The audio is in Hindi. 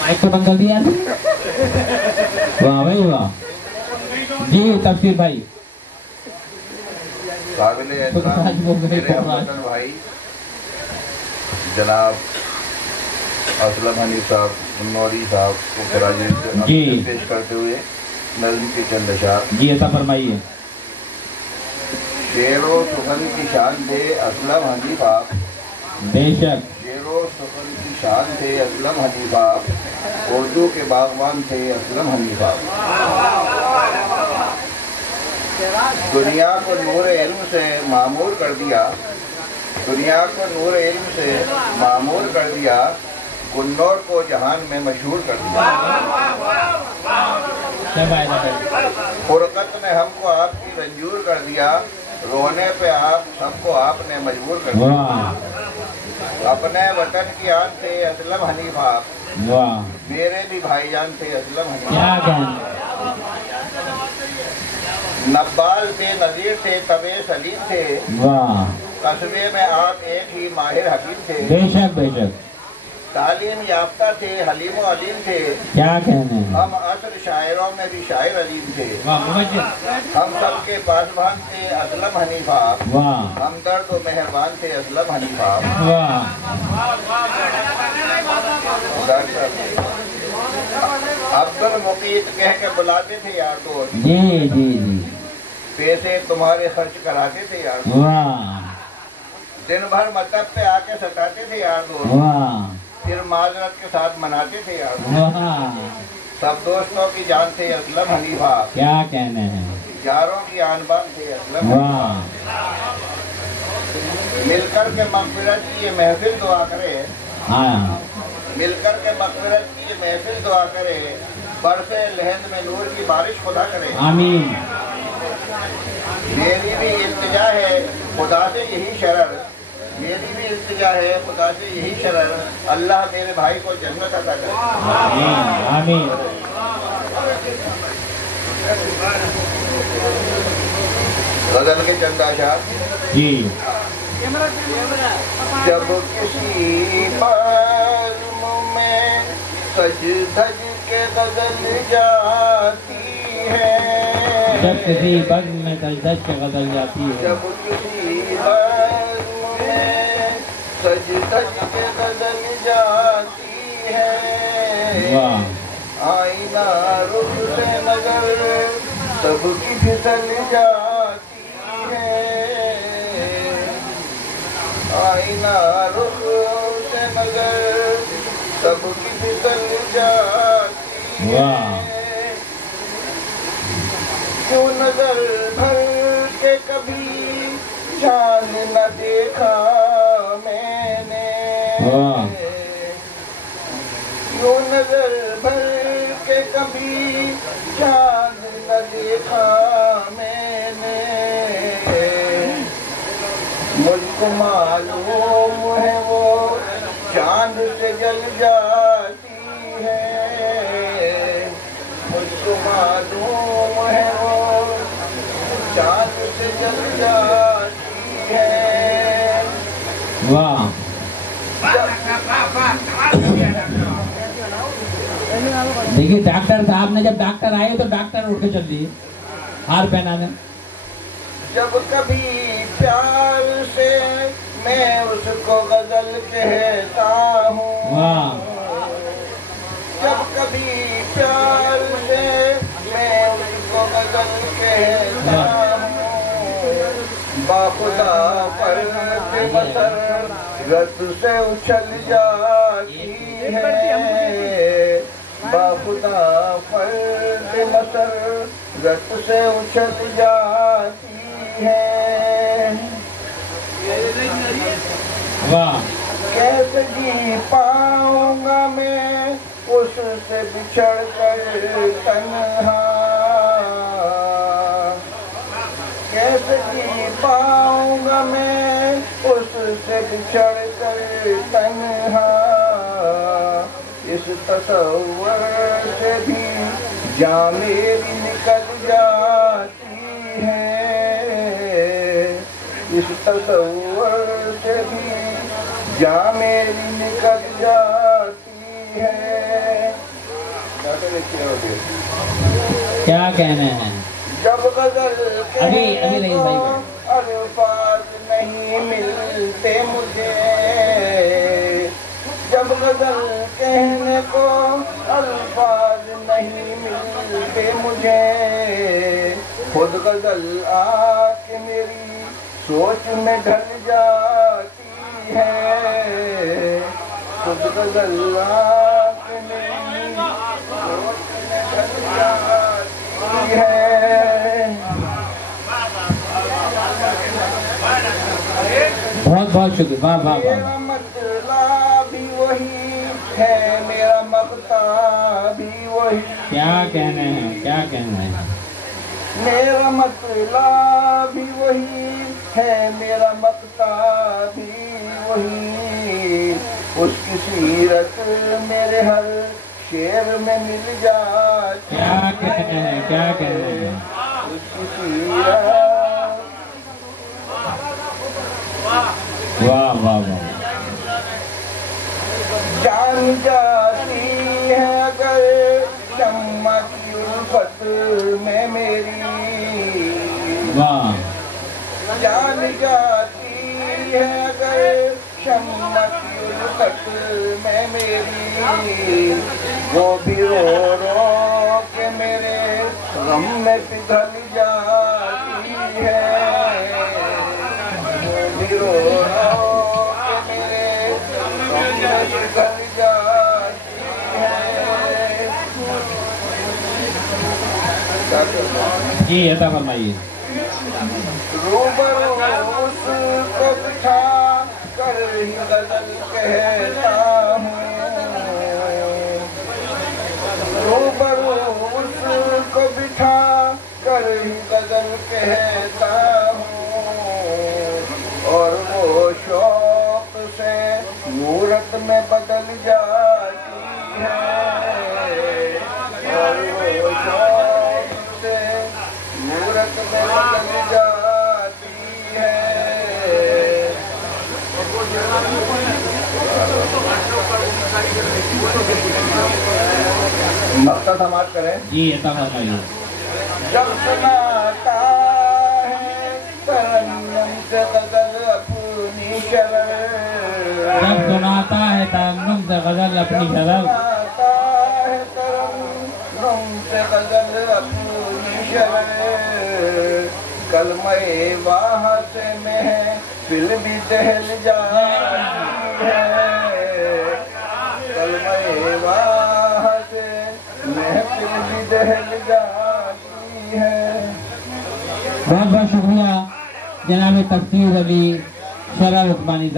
माइक तो बंद कर दिया। वाह भाई वाह जी तफसीर भाई भाई जनाब असलम हनी साहब नौरी साहब को पेश करते हुए नज़्म के चंद अशार जी ऐसा फरमाइए। शेरो सुखन की शान थे असलम हनी साहब, बेशक शेरो सुखन की शान थे असलम हनी साहब, उर्दू के बागवान थे असलम हनी साहब। दुनिया को नूर इल्म से मामूर कर दिया, दुनिया को नूर इल्म से मामूर कर दिया, गुन्नौर को जहान में मशहूर कर दिया। फुरकत ने हमको आपकी रंजूर कर दिया, रोने पे आप सबको आपने मजबूर कर दिया। अपने वतन की आन थे असलम हनीफा, मेरे भी भाईजान थे असलम हनीफा। नब्बाल थे नजीर थे तबे सलीम थे, कस्बे में आप एक ही माहिर हकीम थे। बेशक बेशक तालीम याफ्ता थे हलीम अलीम थे, क्या कहने हम असर शायरों में भी शायर अलीम थे। हम सबके पासबान थे असलम हनीफा, हम दर्द व मेहरबान थे असलम हनीफा। अब्दुल मुकीत कह के बुलाते थे यार दोस्त, जी जी जी पैसे तुम्हारे खर्च कराते थे यार दोस्त, दिन भर मतलब पे आके सताते थे यार दोस्त, फिर माजरत के साथ मनाते थे यार दोस्त। सब दोस्तों की जान थे असलम हनीफा, क्या कहने हैं, यारों की आनबान थे असलम हनीफा। मिलकर के मगफिरत की ये महफिल दुआ करे, मिलकर के मगफिरत की ये महफिल दुआ करे, बरसे लहद में नूर की बारिश खुदा करे। आमीन। मेरी भी इल्तिजा है खुदा से यही शरर, मेरी भी इल्तिजा है खुदा से यही शरर, अल्लाह मेरे भाई को जन्नत अता करे। आमीन आमीन। गजल के चंद अशार जी। जब किसी बाज़्म में सज धज के गजल जाती है, जब किसी बज़्म में सज धज के गजल जाती है, जब किसी बाज़्म में सज धज के गजल जाती है, आईना रुख से नजर सबकी फिसल जाती है, आईना रुख से नजर सबकी फिसल जाती है। क्यों नजर भर के कभी चांद न देखा मैंने, क्यों नजर भर के कभी चांद न देखा मैंने, मुझको मालूम है वो चांद से जल जाती है, मुझको मालूम है वो चांद से जल जाती है। वाह। देखिए डॉक्टर साहब ने जब डॉक्टर आए तो डॉक्टर उठ के चल दिए हार पहनाने। जब कभी प्यार से मैं उसको गजल कहता हूँ, जब कभी प्यार से मैं उसको गजल कहता हूँ, बाखुदा पर बसर रत से उछल जाती है, बाखुदा पर बसर रत से उछल जाती है। वाह। कैसे जी पाऊंगा मैं उससे बिछड़ कर तन्हा, बिछड़ कर तन्हा इस तसव्वुर से भी जान मेरी निकल जाती है। इस तसव्वुर से भी जान मेरी निकल जाती है। क्या कहने हैं? जब गजल अभी अल्फाज नहीं मिलते मुझे, जब गजल कहने को अल्फाज नहीं मिलते मुझे, खुद गजल आके मेरी सोच में ढल जाती है। खुद गजल आके मेरी सोच में ढल जाती है। बहुत बहुत शुक्रिया। वाह वाह वाह। मेरा मतलब भी वही है, मेरा मकता भी वही। क्या कहने हैं? क्या कहने हैं? मेरा मतलब भी वही है, मेरा मकता भी वही। उसकी सीरत मेरे हर शेर में मिल जाती। क्या कहने हैं? क्या कहने हैं? उसकी सीरत। वाह वाह वाह। जान जाती है अगर शम्मा की उल्फत में मेरी। वाह। जान जाती है अगर शम्मा की उल्फत में मेरी। वो भी रो रो के मेरे गम में पिघल जाती है। वो भी रो रो के मेरे गम में पिघल जाती है। जी ऐसा फरमाइए। रूबरू उसको बिठा कर ही गजल कहता हूँ। रूबरू उसको बिठा कर ही गजल कहता हूँ। और वो शौक से मूरत में बदल जाती है। और वो शौक से मूरत में बदल जाती है। मक्ता समाप्त करें। जी ऐसा फरमाइए। जब सुनाता है तरन्नुम से गजल अपनी शरर। जब सुनाता है तरन्नुम से गजल अपनी शरर। सुनाता है तरन्नुम से गजल अपनी शरर। कलमे वहाँ से महफिल भी दहल जाती है। कलमे वहाँ से महफिल भी दहल जाती है। बहुत बहुत शुक्रिया जनाब तफसीर अली शरफ उस्मानी साहब।